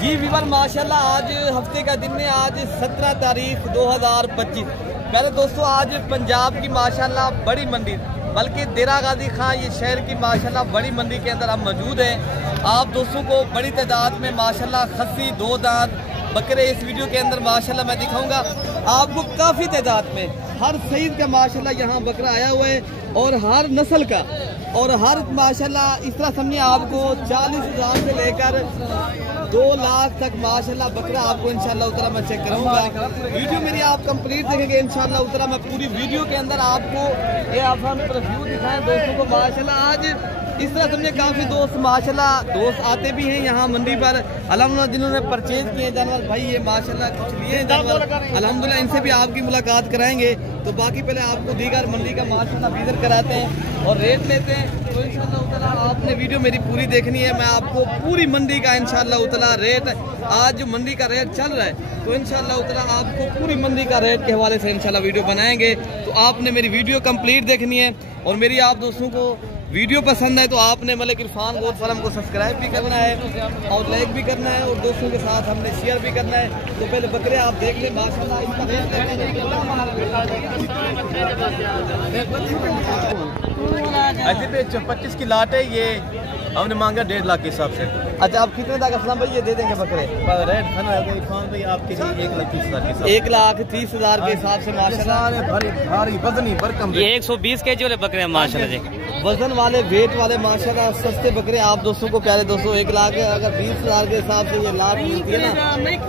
जी Weaver माशाल्लाह आज हफ्ते का दिन है, आज 17 तारीख 2025। पहले दोस्तों आज पंजाब की माशाल्लाह बड़ी मंडी बल्कि देरा गाजी खां ये शहर की माशाल्लाह बड़ी मंडी के अंदर हम मौजूद हैं। आप दोस्तों को बड़ी तादाद में माशाल्लाह खस्सी दो दांत बकरे इस वीडियो के अंदर माशाल्लाह मैं दिखाऊंगा आपको। काफ़ी तादाद में हर सईद का माशाल्लाह यहाँ बकरा आया हुआ है और हर नस्ल का और हर माशाल्लाह इस तरह समझिए आपको 40,000 से लेकर 2 लाख तक माशाल्लाह बकरा आपको इंशाल्लाह उतरा मैं चेक कराऊंगा। वीडियो मेरी आप कंप्लीट देखेंगे इंशाल्लाह उतरा मैं पूरी वीडियो के अंदर आपको ये आप हमें व्यू दिखाएं दोस्तों को। माशाल्लाह आज इस तरह समझे काफ़ी दोस्त माशाल्लाह दोस्त आते भी हैं यहाँ मंडी पर अल्हम्दुलिल्लाह, जिन्होंने परचेज किए जानवर भाई ये माशाल्लाह कुछ लिए जानवर अल्हम्दुलिल्लाह, इनसे भी आपकी मुलाकात कराएंगे। तो बाकी पहले आपको दीगर मंडी का माशाल्लाह विजिट कराते हैं और रेट लेते हैं। तो इंशाल्लाह उतला आपने वीडियो मेरी पूरी देखनी है, मैं आपको पूरी मंडी का इंशाल्लाह उतला रेट आज जो मंडी का रेट चल रहा है तो इंशाल्लाह उतला आपको पूरी मंडी का रेट के हवाले से इंशाल्लाह वीडियो बनाएंगे। तो आपने मेरी वीडियो कंप्लीट देखनी है और मेरी आप दोस्तों को वीडियो पसंद है तो आपने मलिक इरफान गोट फार्म को सब्सक्राइब भी करना है और लाइक भी करना है और दोस्तों के साथ हमने शेयर भी करना है। तो पहले बकरे आप देख लें माशाल्लाह इसका रेट ऐसे पे 25 की लाट है, ये हमने मांगा 1.5 लाख के हिसाब से। अच्छा आप कितने तक असलम भाई ये दे देंगे बकरे? रेट इरफान भाई आपके लिए 1,30,000 के 1,30,000 के हिसाब से माशाल्लाह भारी वजनी भरकम ये 120 केजी वाले बकरे हैं माशाल्लाह जी, वजन वाले वेट वाले माशाल्लाह सस्ते बकरे आप दोस्तों को प्यारे दोस्तों 1 लाख अगर 20,000 के हिसाब से ये लाट मिलती है ना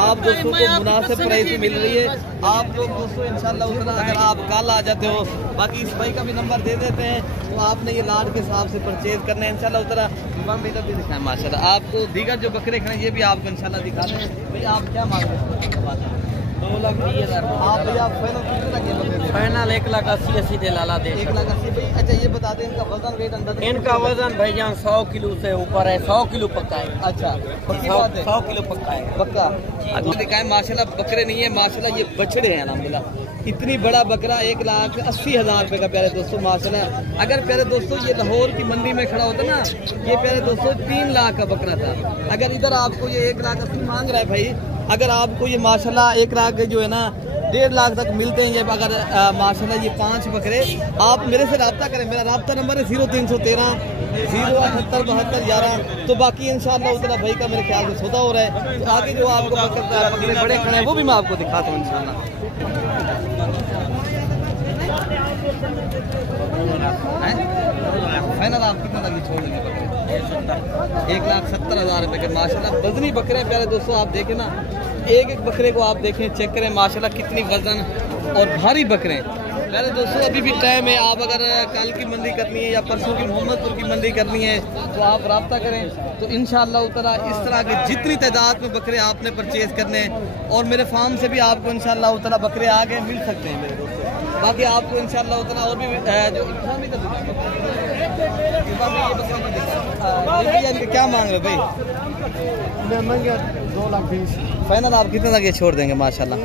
आप दोस्तों को मुनासिब प्राइस मिल रही है। आप लोग दोस्तों इंशाल्लाह उतना अगर आप कल आ जाते हो, बाकी इस भाई का भी नंबर दे देते हैं तो आपने ये लाट के हिसाब से परचेज करना है इंशाल्लाह उतना भी दिखाएं माशाल्लाह। आपको दीगर जो बकरे खड़े ये भी आपको इंशाल्लाह दिखा रहे हैं। भाई आप क्या मांग रहे हैं? 2,20,000 आप भैया फाइनल कितने लगे बकरे? फाइनल 1,80,000 दे लाला दे 1,80,000 भाई। अच्छा ये बता दें इनका वजन वेट अंदर? इनका वजन भाईजान 100 किलो से ऊपर है, 100 किलो पक्का है। अच्छा पक्की बात है, 100 किलो पक्का है पक्का। आपको दिखाएं माशाल्लाह बकरे नहीं है माशाल्लाह, ये बछड़े हैं अल्हम्दुलिल्लाह। इतनी बड़ा बकरा 1,80,000 रुपए का प्यारे दोस्तों माशाल्लाह। अगर प्यारे दोस्तों ये लाहौर की मंडी में खड़ा होता ना ये प्यारे दोस्तों 3 लाख का बकरा था। अगर इधर आपको ये 1,80,000 मांग रहा है भाई, अगर आपको ये माशाल्लाह 1 लाख जो है ना 1.5 लाख तक मिलते हैं ये अगर माशाल्लाह ये 5 बकरे। आप मेरे से रब्ता करें, मेरा रब्ता नंबर है 0313 078 72 11। तो बाकी इंशाल्लाह उतना भाई का मेरे ख्याल से सौदा हो रहा है। तो आगे जो आपको बकरे बड़े खड़े हैं वो भी मैं आपको दिखाता हूँ इंशाल्लाह। फाइनल आप कितना तक छोड़ देंगे बकरे? 1,70,000 रुपए के माशाल्लाह वजनी बकरे प्यारे दोस्तों। आप देखें ना एक एक बकरे को आप देखें चेक करें माशाल्लाह कितनी वजन और भारी बकरे प्यारे दोस्तों। अभी भी टाइम है, आप अगर कल की मंडी करनी है या परसों की मोहम्मदपुर की मंडी करनी है तो आप रब्ता करें। तो इंशाल्लाह उतरा इस तरह के जितनी तादाद में बकरे आपने परचेज करने हैं और मेरे फार्म से भी आपको इंशाल्लाह उतरा बकरे आगे मिल सकते हैं मेरे दोस्तों। बाकी आपको इंशाल्लाह उतना और भी जो इनके क्या मांग रहे भाई? 2,20,000 फाइनल आप कितने तक ये छोड़ देंगे माशाल्लाह?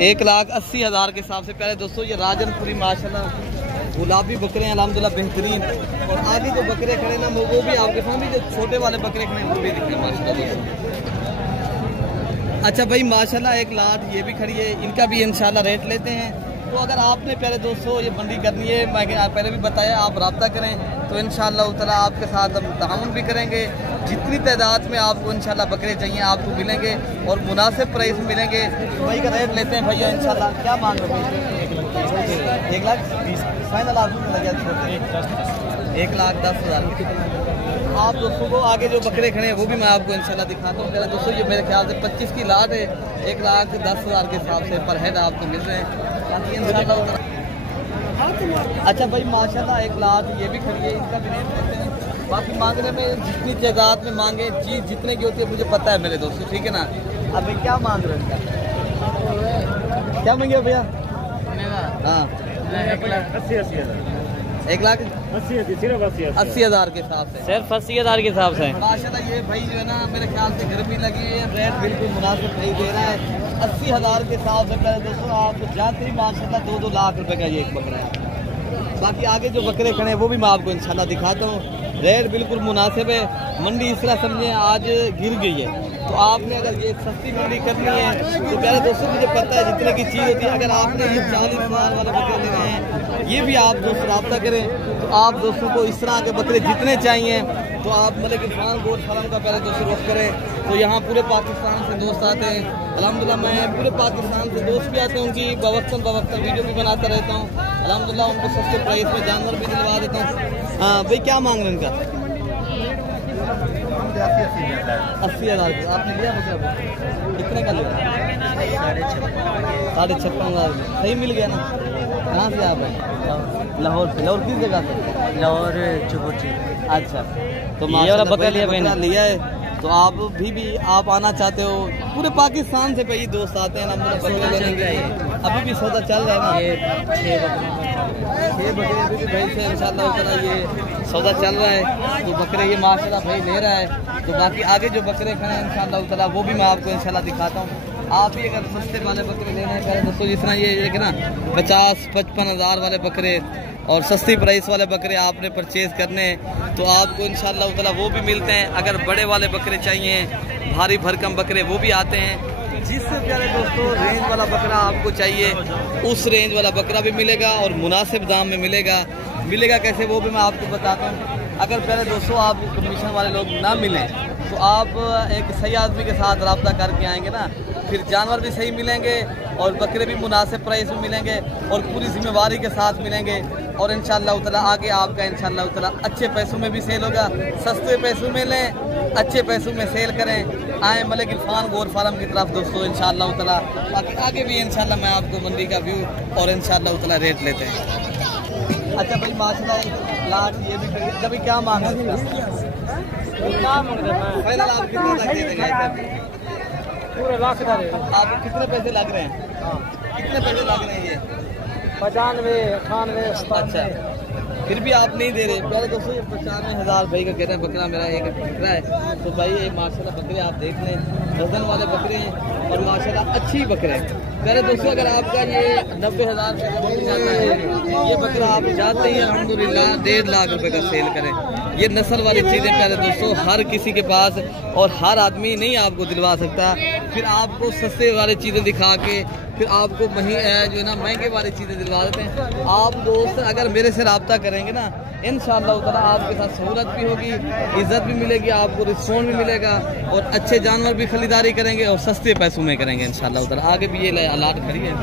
1,80,000 के हिसाब से प्यारे दोस्तों। ये राजनपुरी माशाल्लाह गुलाबी बकरे हैं अल्हम्दुलिल्लाह बेहतरीन। और आगे जो बकरे खड़े ना वो भी आपके सामने जो छोटे वाले बकरे खड़े वो भी दिख रहे हैं माशाल्लाह। अच्छा भाई माशाल्लाह एक लाट ये भी खड़ी है, इनका भी इंशाल्लाह रेट लेते हैं। तो अगर आपने प्यारे दोस्तों ये मंडी करनी है, मैं पहले भी बताया आप रब्ता करें तो इंशाल्लाह उतला आपके साथ हम ताउन भी करेंगे। जितनी तादाद में आपको इंशाल्लाह बकरे चाहिए आपको मिलेंगे और मुनासिब प्राइस में मिलेंगे। तो भाई का रेट लेते हैं भैया इंशाल्लाह। क्या मांग रहे हैं? 1,20,000 फाइनल आपको लगे छोड़ते 1,10,000। आप दोस्तों को आगे जो बकरे खड़े हैं वो भी मैं आपको इंशाल्लाह दिखाता हूँ। मेरा दोस्तों ये मेरे ख्याल से 25 की लाट है, 1,10,000 के हिसाब से पर हेड आपको मिल रहे हैं। अच्छा भाई माशाल्लाह 1 लाख ये भी खड़ी है, इसका भी रेट लेते हैं। बाकी मांगने में जितनी तादाद में मांगे चीज़ जितने की होती है मुझे पता है मेरे दोस्तों, ठीक है ना। अभी क्या मांग रहे हैं? क्या मांगे भैया? हाँ 1,80,000 के हिसाब से, सिर्फ 80,000 के हिसाब से माशाल्लाह। ये भाई जो है ना मेरे ख्याल से गर्मी लगी है, रेट बिल्कुल मुनासिब नहीं दे रहा है। 80,000 के हिसाब से पहले दोस्तों आप जाते ही माशाल्लाह 2-2 लाख रुपए का ये एक बकरा है। बाकी आगे जो बकरे खड़े हैं वो भी मैं आपको इंशाल्लाह दिखाता हूँ। रेट बिल्कुल मुनासिब है। मंडी इस तरह समझें आज गिर गई है, तो आपने अगर ये सस्ती मंडी करनी है तो प्यारे दोस्तों मुझे पता है जितने की चीज़ होती है, अगर आपने ये 40,000 वाले बकरे लेने हैं, ये भी आप दोस्त रब्ता करें तो आप दोस्तों को इस तरह के बकरे जितने चाहिए तो आप मलिक इरफान गोट फार्म का पहले दोस्तों रुख करें। तो यहाँ पूरे पाकिस्तान से दोस्त आते हैं, अल्हम्दुलिल्लाह मैं पूरे पाकिस्तान से दोस्त भी आते हैं, उनकी बवक्तन वीडियो भी बनाता रहता हूँ, अल्हम्दुलिल्लाह उनको सस्ते प्राइस में जानवर भी दिलवा देता हूँ। हाँ भाई क्या मांग रहे हैं इनका? 80,000 आपने लिया बकरा? कितने का लिया? 56,500 सही मिल गया ना? कहाँ से आप हैं? लाहौर से। लाहौर किस जगह से? लाहौर चुबुची। अच्छा, तो ये वाला बकरा लिया है, तो आप भी आप आना चाहते हो? पूरे पाकिस्तान से भाई दोस्त आते हैं ना बकरे लेने के लिए। अभी भी सौदा चल रहा है ना? ये 6 बकरे भाई से इंशाल्लाह ये सौदा चल रहा है, तो बकरे ये माशाल्लाह भाई ले रहा है। तो बाकी आगे जो बकरे खड़े हैं इंशाल्लाह वो भी मैं आपको इंशाल्लाह दिखाता हूँ। आप ही अगर सस्ते वाले बकरे लेने हैं दोस्तों, जिस तरह ये एक ना 50-55 हज़ार वाले बकरे और सस्ती प्राइस वाले बकरे आपने परचेज़ करने हैं तो आपको इंशाल्लाह ताला वो भी मिलते हैं। अगर बड़े वाले बकरे चाहिए, भारी भरकम बकरे, वो भी आते हैं। जिससे प्यारे दोस्तों रेंज वाला बकरा आपको चाहिए उस रेंज वाला बकरा भी मिलेगा और मुनासिब दाम में मिलेगा कैसे वो भी मैं आपको बताता हूँ। अगर प्यारे दोस्तों आप कमीशन वाले लोग ना मिलें तो आप एक सही आदमी के साथ रब्ता करके आएंगे ना, फिर जानवर भी सही मिलेंगे और बकरे भी मुनासिब प्राइस में मिलेंगे और पूरी जिम्मेवारी के साथ मिलेंगे। और इंशाअल्लाह ताला आगे आपका इंशाअल्लाह ताला अच्छे पैसों में भी सेल होगा। सस्ते पैसों में लें, अच्छे पैसों में सेल करें। आए मलिक इरफान गोट फार्म की तरफ दोस्तों इंशाअल्लाह ताला। बाकी आगे भी इंशाअल्लाह मैं आपको मंडी का व्यू और इंशाअल्लाह ताला रेट लेते हैं। अच्छा भाई माशाल्लाह लाट ये भी कभी क्या मांग रहे हैं? फाइनल आप कितने तक दे देंगे? पूरे लाख का आप कितने पैसे लग रहे हैं? कितने पैसे लग रहे हैं ये? 95, 98। अच्छा, फिर भी आप नहीं दे रहे। प्यारे दोस्तों ये 95,000 भाई का कहते हैं बकरा मेरा एक बकरा है। तो भाई ये माशाल्लाह बकरे आप देख लें, वजन वाले बकरे हैं और माशाल्लाह अच्छी बकरे हैं। प्यारे दोस्तों अगर आपका ये 90,000 रुपये जाता है, ये बकरा आप चाहते ही अल्हम्दुलिल्लाह 1.5 लाख रुपए का सेल करें। ये नस्ल वाली चीज़ें प्यारे दोस्तों हर किसी के पास और हर आदमी नहीं आपको दिलवा सकता। फिर आपको सस्ते वाली चीज़ें दिखा के फिर आपको जो है ना महंगे वाली चीज़ें दिलवा देते हैं। आप दोस्त अगर मेरे से रब्ता करेंगे ना इंशाअल्लाह ताला आपके साथ सहूलत भी होगी, इज़्ज़त भी मिलेगी, आपको रिस्पॉन्स भी मिलेगा और अच्छे जानवर भी खरीदारी करेंगे और सस्ते पैसों में करेंगे इंशाअल्लाह ताला। आगे भी ये लाट खड़ी है।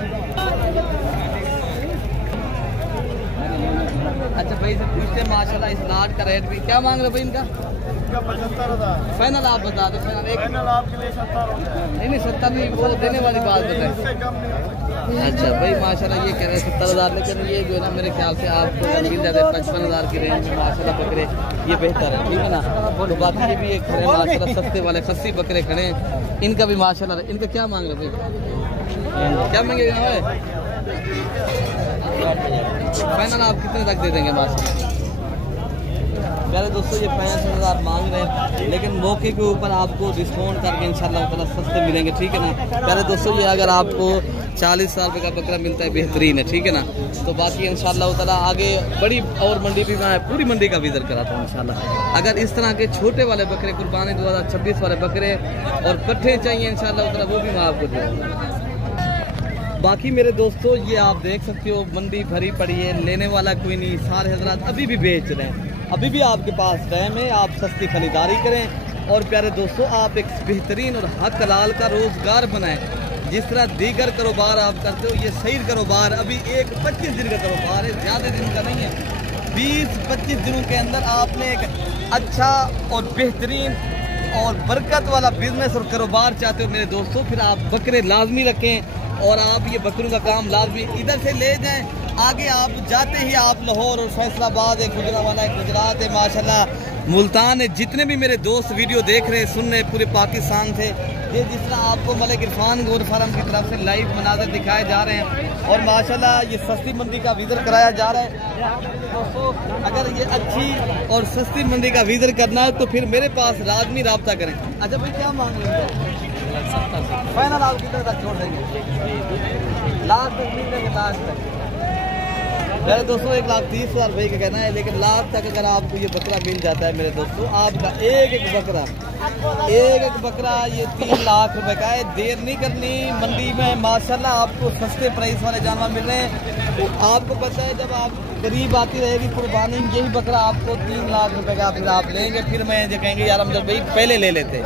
अच्छा भाई से पूछते हैं माशाल्लाह इस लाट का रेट भी क्या मांग रहे भाई इनका? 75,000 फाइनल आप बता दो। फाइनल आपके लिए 70 नहीं 70 नहीं, वो देने वाली बात बताएं। अच्छा भाई माशाल्लाह ये कह रहे हैं 70,000, लेकिन ये जो है ना मेरे ख्याल से आपको मिल जाते हैं 55,000 की रेंज में माशाल्लाह बकरे, ये बेहतर है, ठीक है ना। तो बाकी ये भी एक खड़े माशाल्लाह सस्ते वाले खस्सी बकरे खड़े हैं, इनका भी माशाल्लाह। इनका क्या मांग रहे भाई? क्या मांगे फाइनल आप कितने तक दे देंगे माशाल्लाह? प्यारे दोस्तों ये 65,000 मांग रहे हैं, लेकिन मौके के ऊपर आपको डिस्काउंट करके इंशाल्लाह ताला सस्ते मिलेंगे, ठीक है ना। प्यारे दोस्तों ये अगर आपको 40,000 रुपये का बकरा मिलता है बेहतरीन है, ठीक है ना। तो बाकी इंशाल्लाह ताला आगे बड़ी और मंडी भी मैं पूरी मंडी का विजिट कराता हूँ इंशाल्लाह। अगर इस तरह के छोटे वाले बकरे कुर्बानी 2026 वाले बकरे और पट्ठे चाहिए इंशाल्लाह ताला वो भी मैं आपको दूँगा। बाकी मेरे दोस्तों ये आप देख सकते हो मंडी भरी पड़ी है, लेने वाला कोई नहीं, सारे हजरात अभी भी बेच रहे हैं। अभी भी आपके पास टाइम है, आप सस्ती खरीदारी करें और प्यारे दोस्तों आप एक बेहतरीन और हक हलाल का रोज़गार बनाएं। जिस तरह दीगर कारोबार आप करते हो, ये सही कारोबार अभी 25 दिन का कारोबार है, ज़्यादा दिन का नहीं है। 20-25 दिनों के अंदर आपने एक अच्छा और बेहतरीन और बरकत वाला बिजनेस और कारोबार चाहते हो मेरे दोस्तों, फिर आप बकरे लाजमी रखें और आप ये बकरों का काम लाजमी इधर से ले जाएं। आगे आप जाते ही आप लाहौर और फैसलाबाद है, गुजरावाला है, गुजरात है, माशाल्लाह मुल्तान है, जितने भी मेरे दोस्त वीडियो देख रहे हैं सुन रहे पूरे पाकिस्तान से, ये जिस तरह आपको मलिक इरफान गोट फार्म की तरफ से लाइव मनाज़र दिखाए जा रहे हैं और माशाल्लाह ये सस्ती मंडी का विजिट कराया जा रहा है दोस्तों। अगर ये अच्छी और सस्ती मंडी का विजिट करना है तो फिर मेरे पास लाजमी रब्ता करें। अच्छा भाई क्या मांग रहे हैं? फाइनल आप कितने तक छोड़ देंगे? लास्ट तक मिल देंगे, लास्ट तक मेरे दोस्तों 1,30,000 रुपये का कहना है, लेकिन लास्ट तक अगर आपको ये बकरा मिल जाता है मेरे दोस्तों, आपका एक एक बकरा ये 3 लाख रुपए का है। देर नहीं करनी, मंडी में माशाल्लाह आपको सस्ते प्राइस वाले जानवर मिल रहे हैं। तो आपको पता है जब आप करीब आती रहेगी कुर्बानी, यही बकरा आपको 3 लाख रुपए का फिर आप लेंगे। फिर मैं जो कहेंगे यार हम जब भाई पहले ले लेते,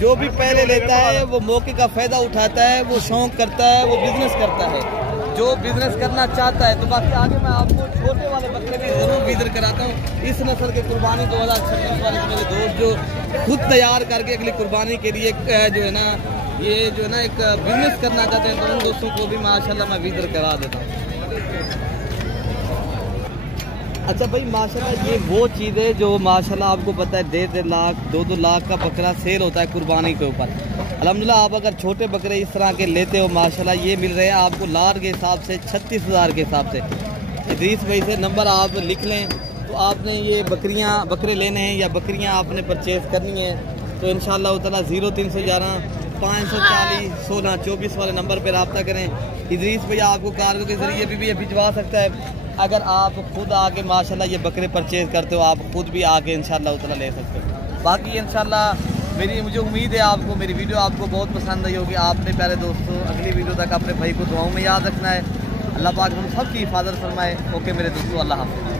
जो भी पहले लेता है वो मौके का फायदा उठाता है, वो शौक करता है, वो बिजनेस करता है, जो बिजनेस करना चाहता है। तो बाकी आगे मैं आपको छोटे वाले बकरे भी जरूर विजिट कराता हूँ। इस नस्ल के कुर्बानी 2026 वाले मेरे दोस्त जो खुद तैयार करके अगली कुर्बानी के लिए जो है ना ये जो है ना एक बिजनेस करना चाहते हैं, तो उन दोस्तों को भी माशाल्लाह मैं विजिट करा देता हूँ। अच्छा भाई माशाल्लाह ये वो चीज़ है जो माशाल्लाह आपको पता है 1.5 लाख 2-2 लाख का बकरा सेल होता है कुर्बानी के ऊपर। अल्हम्दुलिल्लाह आप अगर छोटे बकरे इस तरह के लेते हो माशाल्लाह ये मिल रहे हैं आपको लार के हिसाब से 36,000 के हिसाब से। इदरीस भाई से नंबर आप लिख लें, तो आपने ये बकरे लेने हैं या बकरियां आपने परचेज़ करनी है तो इंशाअल्लाह ताला 0311 540 16 24 वाले नंबर पर रब्ता करें। इदरीस भैया आपको कार्गो के ज़रिए भी भिजवा सकता है। अगर आप खुद आके माशाल्लाह ये बकरे परचेज़ करते हो, आप खुद भी आके इंशाअल्लाह ताला ले सकते हो। बाकी इंशाअल्लाह मुझे उम्मीद है आपको मेरी वीडियो आपको बहुत पसंद आई होगी। आपने प्यारे दोस्तों अगली वीडियो तक अपने भाई को दुआओं में याद रखना है। अल्लाह पाक हम सब की हिफाजत फरमाए। ओके मेरे दोस्तों, अल्लाह हाफ़िज़।